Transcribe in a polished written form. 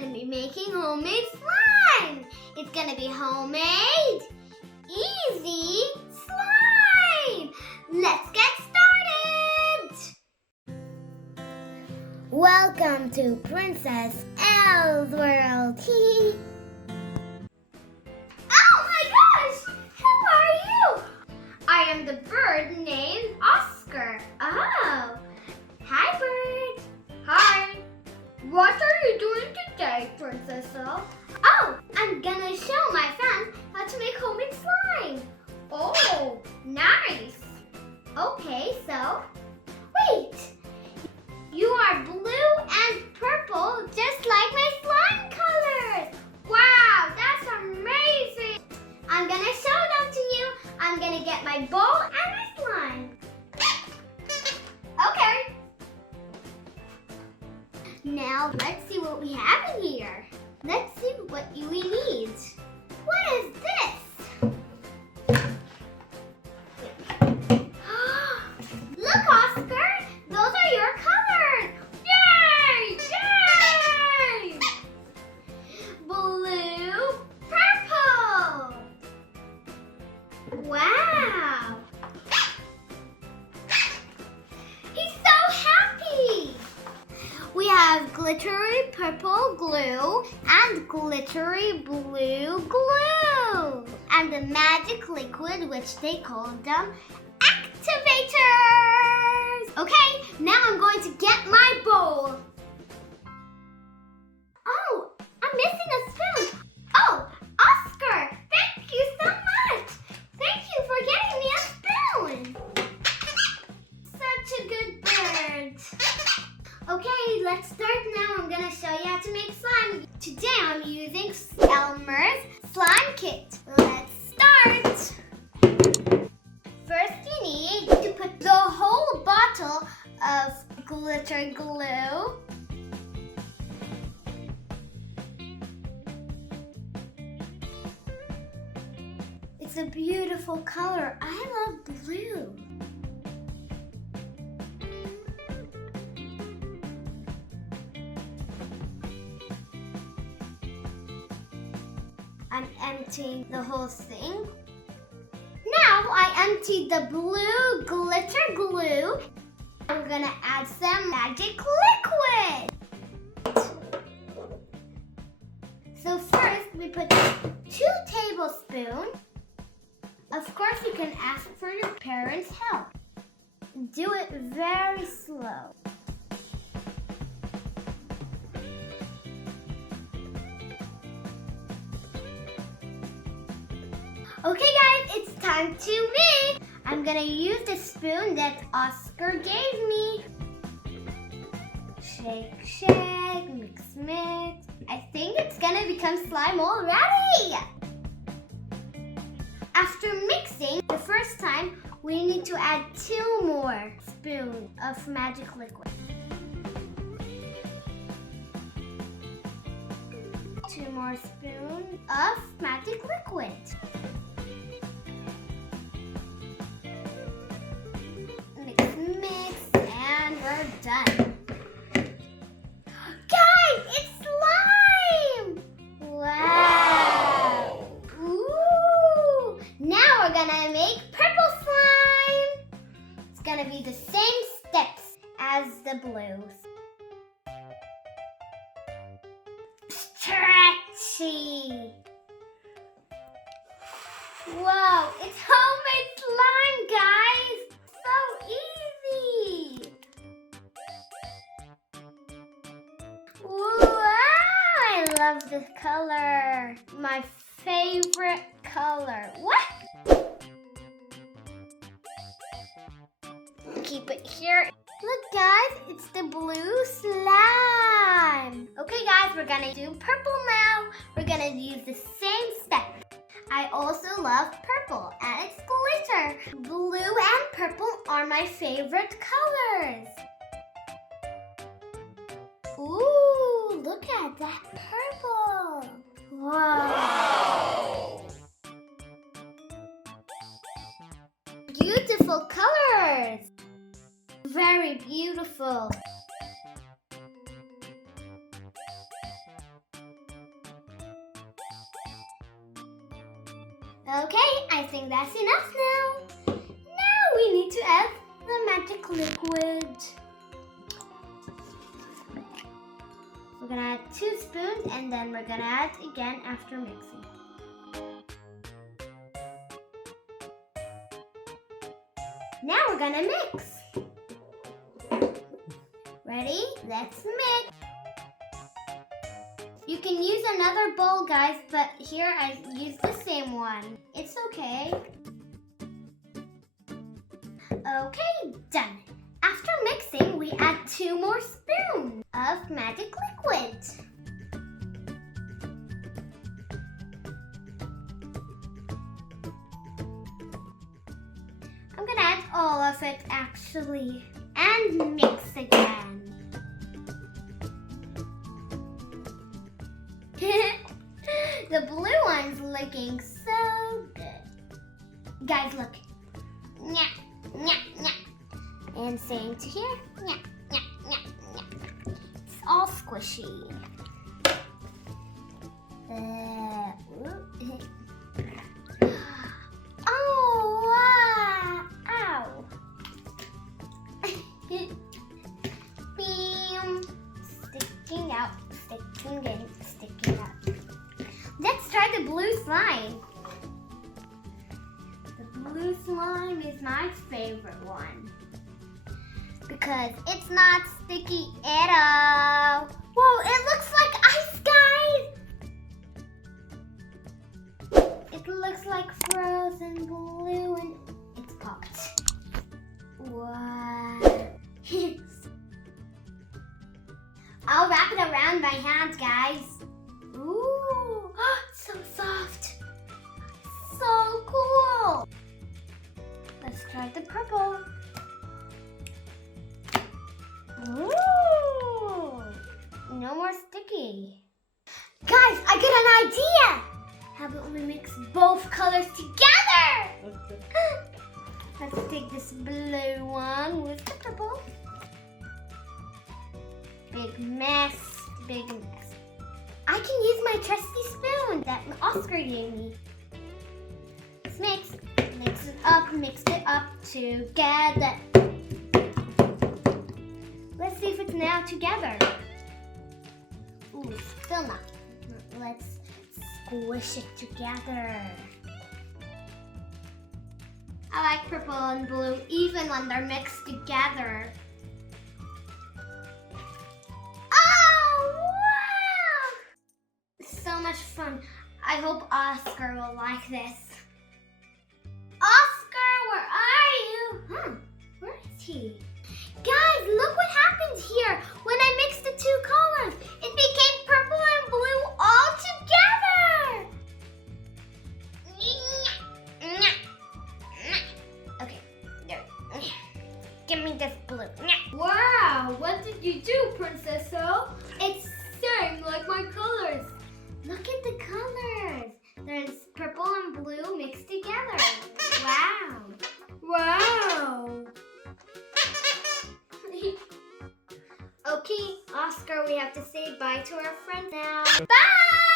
gonna be making homemade slime. It's gonna be homemade, easy slime. Let's get started. Welcome to Princess Elle's world. Oh my gosh! Who are you? I am the bird named Oscar. Oh, hi bird. Hi. What are you doing today, Princess Elle? Oh, I'm gonna show my friends how to make homemade slime. Oh, nice. Okay, so, wait. You are blue and purple, just like my slime colors. Wow, that's amazing. I'm gonna show them to you. I'm gonna get my bowl and my slime. Okay. Now, let's see what we have in here. Let's see what we need. What is this? Look, Oscar! Those are your colors! Yay! Yay! Blue, purple! Wow! He's so happy! We have glittery purple glue and glittery blue glue. And the magic liquid, which they call them activators. Okay, now I'm going to get my bowl. Oh, I'm missing a spoon. Oh, Oscar, thank you so much. Thank you for getting me a spoon. Such a good bird. Okay, let's start now. I'm gonna show you how to make slime. Today I'm using Elmer's slime kit. Let's start. First you need to put the whole bottle of glitter glue. It's a beautiful color. I love blue. I'm emptying the whole thing. Now I emptied the blue glitter glue. I'm gonna add some magic liquid. So first we put 2 tablespoons. Of course you can ask for your parents' help. Do it very slow. Okay guys, it's time to make. I'm gonna use the spoon that Oscar gave me. Shake, shake, mix, mix. I think it's gonna become slime already. After mixing the first time, we need to add 2 more spoons of magic liquid. 2 more spoons of magic liquid. Mix, and we're done. Guys, it's slime! Wow! Ooh! Now we're gonna make purple slime. It's gonna be the same steps as the blues. Stretchy! Whoa, it's homemade slime, guys! So easy! Wow, I love this color. My favorite color. What? Keep it here. Look guys, it's the blue slime. Okay guys, we're gonna do purple now. We're gonna use the same step. I also love purple and it's glitter. Blue and purple are my favorite colors. Ooh, look at that purple. Wow. Beautiful colors. Very beautiful. Okay, I think that's enough now. Now we need to add the magic liquid. We're gonna add 2 spoons and then we're gonna add again after mixing. Now we're gonna mix. Ready? Let's mix. You can use another bowl, guys, but here I used the same one. It's okay. Okay, done. After mixing, we add 2 more spoons of magic liquid. I'm gonna add all of it actually and mix again. The blue one's looking so good. Guys, look. Nya, nya, nya. And same to here. Nya, nya, nya, nya. It's all squishy. Oh, wow. Ow. Beam. Sticking out, sticking in, sticking out. Let's try the blue slime. The blue slime is my favorite one because it's not sticky at all. Whoa, it looks like ice, guys. It looks like frozen blue and it's popped. Wow. I'll wrap it around my hand, guys. Ooh, so soft. So cool. Let's try the purple. Ooh, no more sticky. Guys, I got an idea. How about we mix both colors together? Let's take this blue one with the purple. Big mess, big mess. I can use my trusty spoon that Oscar gave me. Let's mix it up together. Let's see if it's now together. Ooh, still not. Let's squish it together. I like purple and blue even when they're mixed together. So much fun. I hope Oscar will like this. Oscar, where are you? Where is he? Guys, look what happened here. When I mixed the 2 colors, it became purple and blue all together. Okay, there. Give me this blue. Wow, what did you do, Princessa? It's Same like my colors. Look at the colors. There's purple and blue mixed together. Wow. Wow. Okay, Oscar, we have to say bye to our friends now. Bye!